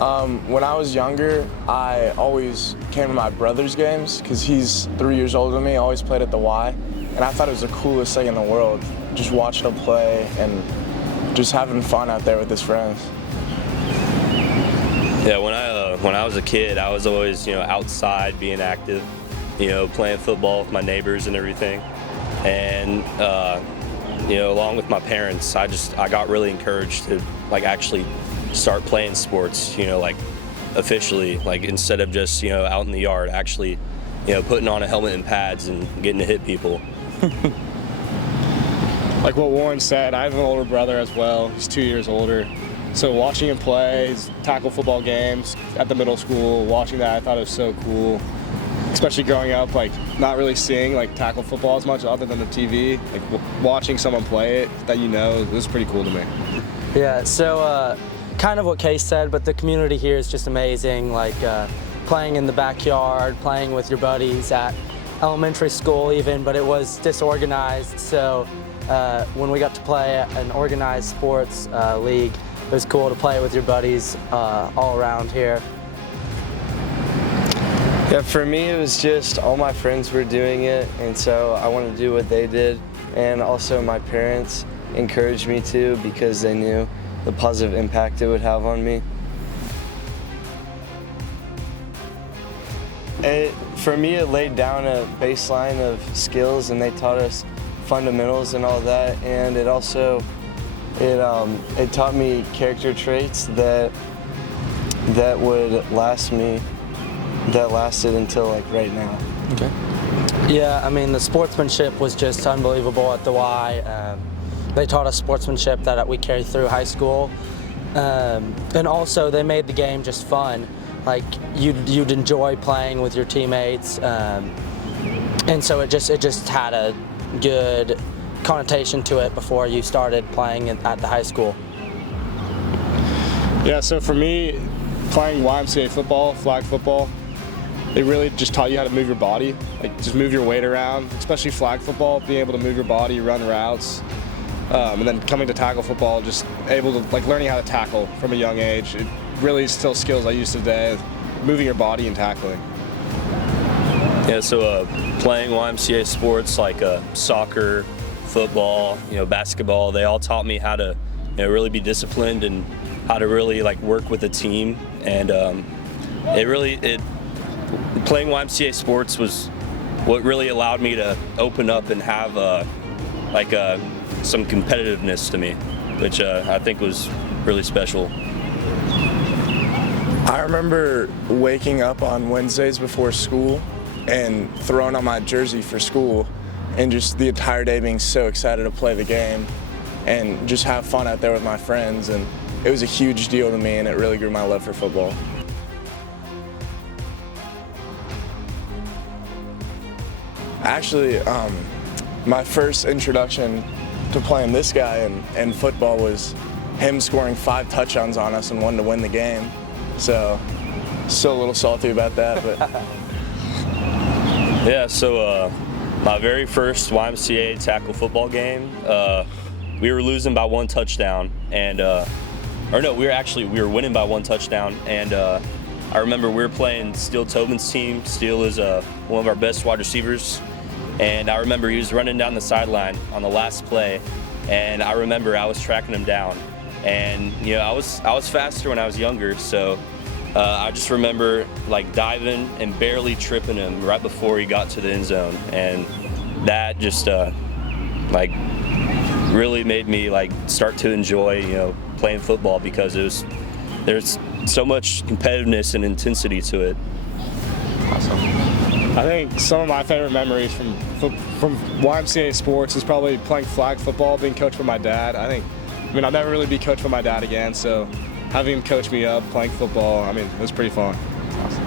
When I was younger, I always came to my brother's games because he's 3 years older than me. I always played at the Y, and I thought it was the coolest thing in the world, just watching him play and just having fun out there with his friends. Yeah, when I was a kid, I was always outside being active, playing football with my neighbors and everything, and along with my parents, I got really encouraged to actually start playing sports, officially, instead of just out in the yard, actually putting on a helmet and pads and getting to hit people. Like what Warren said, I have an older brother as well. He's 2 years older. So watching him play his tackle football games at the middle school, watching that, I thought it was so cool. Especially growing up, not really seeing tackle football as much other than the TV. Watching someone play it that it was pretty cool to me. Yeah, so kind of what Case said, but the community here is just amazing. Playing in the backyard, playing with your buddies at elementary school even, but it was disorganized. So when we got to play an organized sports league, it was cool to play with your buddies all around here. Yeah, for me it was just all my friends were doing it, and so I wanted to do what they did. And also my parents encouraged me to because they knew the positive impact it would have on me. For me, it laid down a baseline of skills, and they taught us fundamentals and all that. And it also it taught me character traits that would last me, that lasted until right now. Okay. Yeah, I mean the sportsmanship was just unbelievable at the Y. They taught us sportsmanship that we carried through high school, and also they made the game just fun. You'd enjoy playing with your teammates, and so it just had a good connotation to it before you started playing at the high school. Yeah, so for me, playing YMCA football, flag football, they really just taught you how to move your body, just move your weight around, especially flag football, being able to move your body, run routes. And then coming to tackle football, just able to learning how to tackle from a young age. It really is still skills I use today, moving your body and tackling. Yeah, so playing YMCA sports like soccer, football, basketball, they all taught me how to really be disciplined and how to really work with a team. And playing YMCA sports was what really allowed me to open up and have some competitiveness to me, which I think was really special. I remember waking up on Wednesdays before school and throwing on my jersey for school and just the entire day being so excited to play the game and just have fun out there with my friends. And it was a huge deal to me, and it really grew my love for football. Actually, my first introduction to playing this guy in football was him scoring 5 touchdowns on us and one to win the game. So, still a little salty about that, but. Yeah, so my very first YMCA tackle football game, we were losing by 1 touchdown, and we were winning by 1 touchdown, and I remember we were playing Steele Tobin's team. Steele is one of our best wide receivers. And I remember he was running down the sideline on the last play, and I remember I was tracking him down. And I was faster when I was younger, so I just remember diving and barely tripping him right before he got to the end zone, and that just really made me start to enjoy playing football, because there's so much competitiveness and intensity to it. Awesome. I think some of my favorite memories from YMCA sports is probably playing flag football, being coached by my dad. I'll never really be coached by my dad again, so having him coach me up, playing football, it was pretty fun. Awesome.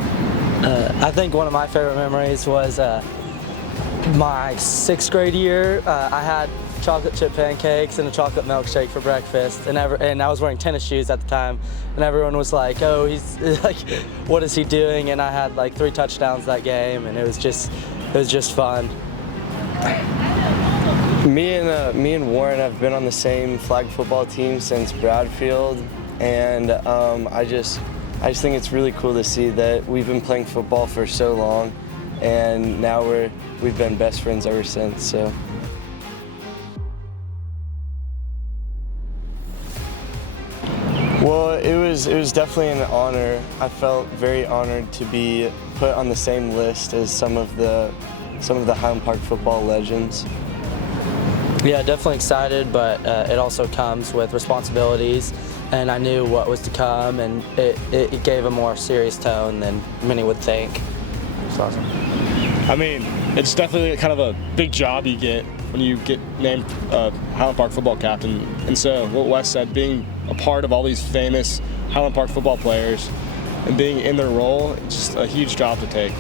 I think one of my favorite memories was my 6th grade year. I had chocolate chip pancakes and a chocolate milkshake for breakfast, and I was wearing tennis shoes at the time, and everyone was like, "Oh, he's what is he doing?" And I had 3 touchdowns that game, and it was just fun. Me and Warren have been on the same flag football team since Bradfield, and I I just think it's really cool to see that we've been playing football for so long, and now we've been best friends ever since. So. Well, it was definitely an honor. I felt very honored to be put on the same list as some of the Highland Park football legends. Yeah, definitely excited, but it also comes with responsibilities, and I knew what was to come, and it gave a more serious tone than many would think. It's awesome. I mean, it's definitely kind of a big job you get when you get named Highland Park football captain. And so what Wes said, being a part of all these famous Highland Park football players and being in their role, it's just a huge job to take.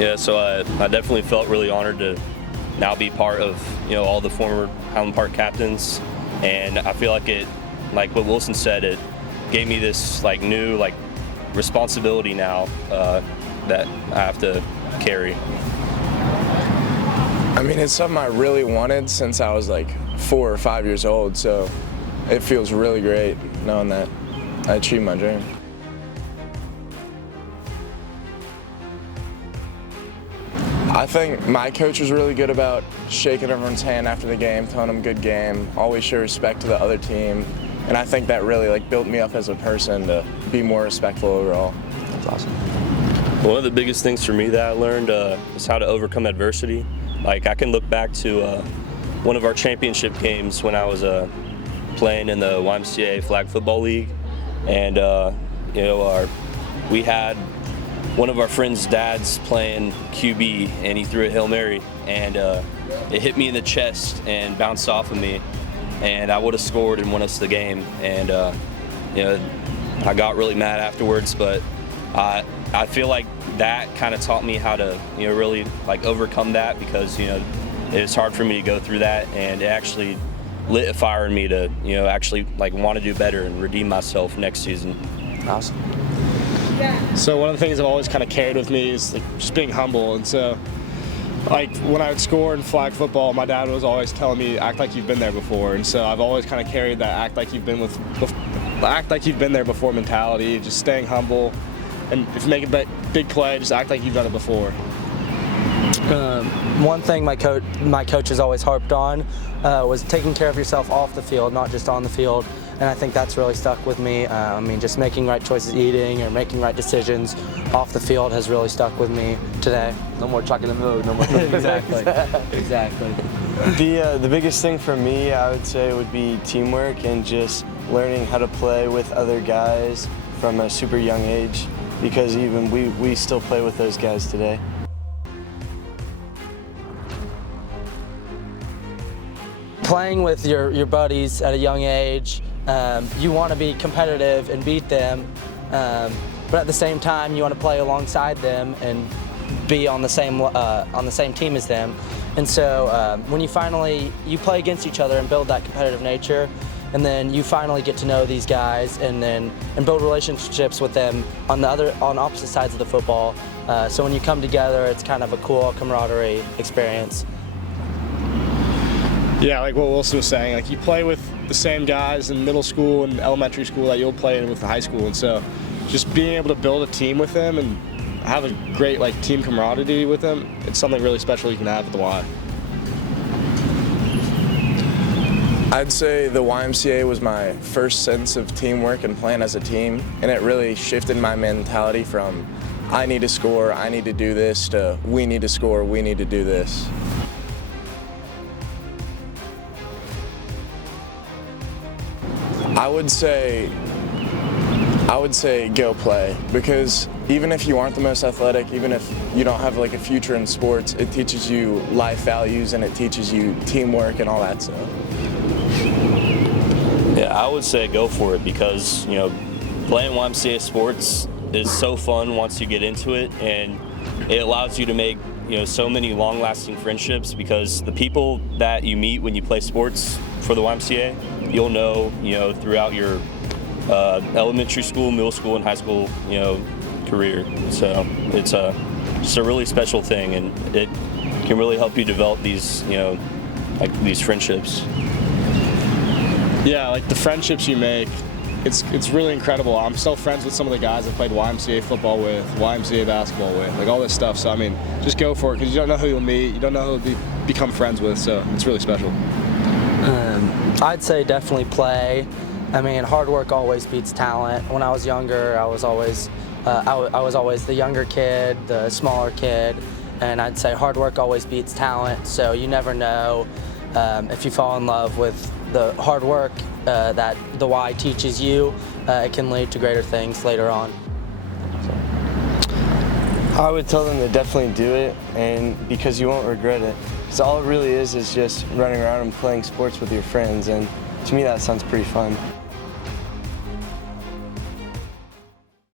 Yeah, so I definitely felt really honored to now be part of all the former Highland Park captains, and I feel like like what Wilson said, it gave me this new responsibility now that I have to carry. I mean, it's something I really wanted since I was like 4 or 5 years old, so it feels really great knowing that I achieved my dream. I think my coach was really good about shaking everyone's hand after the game, telling them good game, always show respect to the other team, and I think that really built me up as a person to be more respectful overall. That's awesome. One of the biggest things for me that I learned is how to overcome adversity. I can look back to one of our championship games when I was playing in the YMCA Flag Football League, and we had one of our friends' dads playing QB, and he threw a Hail Mary, and it hit me in the chest and bounced off of me, and I would have scored and won us the game. And I got really mad afterwards, but I feel like that kind of taught me how to really overcome that, because it's hard for me to go through that, and it actually lit a fire in me to actually want to do better and redeem myself next season. Awesome. So one of the things I've always kind of carried with me is just being humble. And so when I would score in flag football, my dad was always telling me, act like you've been there before. And so I've always kind of carried that act like you've been there before mentality, just staying humble. And if you make a big play, just act like you've done it before. One thing my coach has always harped on was taking care of yourself off the field, not just on the field. And I think that's really stuck with me. I mean, just making right choices, eating, or making right decisions off the field has really stuck with me today. No more chucking the mood, no more Exactly. Exactly. The biggest thing for me, I would say, would be teamwork and just learning how to play with other guys from a super young age, because even we still play with those guys today. Playing with your buddies at a young age, you want to be competitive and beat them, but at the same time you want to play alongside them and be on the same team as them. And so when you play against each other and build that competitive nature, and then you finally get to know these guys and build relationships with them on opposite sides of the football. So when you come together, it's kind of a cool camaraderie experience. Yeah, like what Wilson was saying, you play with the same guys in middle school and elementary school that you'll play with the high school, and so just being able to build a team with them and have a great team camaraderie with them, it's something really special you can have at the Y. I'd say the YMCA was my first sense of teamwork and playing as a team, and it really shifted my mentality from I need to score, I need to do this, to we need to score, we need to do this. I would say go play, because even if you aren't the most athletic, even if you don't have a future in sports, it teaches you life values and it teaches you teamwork and all that stuff. Yeah, I would say go for it, because playing YMCA sports is so fun once you get into it, and it allows you to make so many long-lasting friendships, because the people that you meet when you play sports for the YMCA, you'll know throughout your elementary school, middle school, and high school career. So it's just a really special thing, and it can really help you develop these these friendships. Yeah, the friendships you make it's really incredible. I'm still friends with some of the guys I played YMCA football with, YMCA basketball with, like all this stuff. So I mean, just go for it because you don't know who you'll meet, you don't know who you'll become friends with. So it's really special. I'd say definitely play. I mean, hard work always beats talent. When I was younger, I was always the younger kid, the smaller kid, and I'd say hard work always beats talent. So you never know if you fall in love with the hard work that the Y teaches you, it can lead to greater things later on. I would tell them to definitely do it, and because you won't regret it. Because all it really is just running around and playing sports with your friends, and to me that sounds pretty fun.